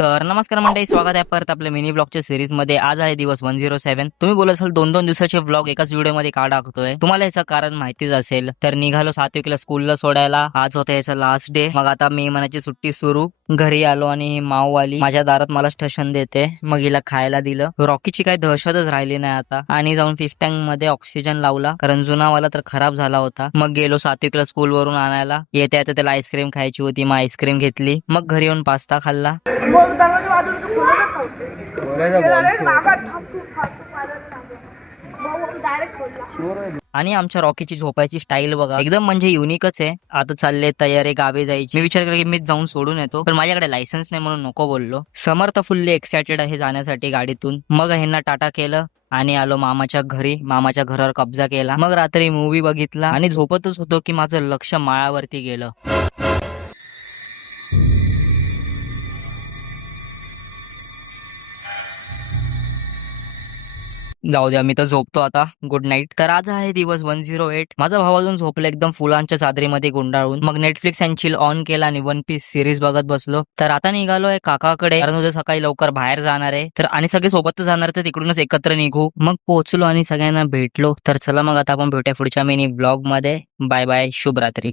तर नमस्कार मंडळी, स्वागत आहे परत आपल्या मिनी ब्लॉगच्या सिरीज मध्ये. आज आहे दिवस 107. तुम्ही बोलत असाल 2-2 दिवसाचे ब्लॉग एकाच व्हिडिओ मध्ये का टाकतोय. तुम्हाला याचं कारण माहितीच असेल. तर निघालो सात्विकला स्कूलला सोडायला. आज होता याचा लास्ट डे. मग आता मे महिन्याची सुट्टी सुरू. घरी आलो आणि ही माऊवाली माझ्या दारात मला स्टेशन देते. मग हिला खायला दिलं. रॉकीची काही दहशतच राहिली नाही आता. आणि जाऊन फिश टँक मध्ये ऑक्सिजन लावला, कारण जुनावाला तर खराब झाला होता. मग गेलो सात्विकला स्कूल वरून आणायला. येते आता त्याला आईस्क्रीम खायची होती, मग आईस्क्रीम घेतली. मग घरी येऊन पास्ता खाल्ला. मग दरवाजा वाजून तू खोलतच नव्हते. डायरेक्ट खोलला. आणि आमच्या रॉकीची झोपायची स्टाईल बघा, एकदम म्हणजे युनिकच आहे. आता चालले तयारी गावी जायची. मी विचार केला की मीच जाऊन सोडून येतो, पण माझ्याकडे लायसन्स नाही म्हणून नको बोललो. समर्थ फुल्ली एक्सायटेड आहे जाण्यासाठी गाडीतून. मग ह्यांना टाटा केलं आणि आलो मामाच्या घरी. मामाच्या घरावर कब्जा केला. मग रात्री मूवी बघितला आणि झोपतच होतो की माझं लक्ष माळावरती गेलं. जाऊ द्या, मी तर झोपतो आता. Good night. तर आज आहे दिवस 108. माझा भाव अजून झोपला एकदम फुलांच्या चादरीमध्ये गुंडाळून. मग नेटफ्लिक्स अँड चिल ऑन केला आणि वन पीस सिरीज बघत बसलो. तर आता निघालोय काकाकडे, कारण उद्या सकाळी लवकर बाहेर जाणार आहे. तर आणि सगळे सोबतच जाणार, तर तिकडूनच एकत्र निघू. मग पोहोचलो आणि सगळ्यांना भेटलो. तर चला मग आता आपण भेटूया पुढच्या मिनी ब्लॉग मध्ये. बाय बाय, शुभरात्री.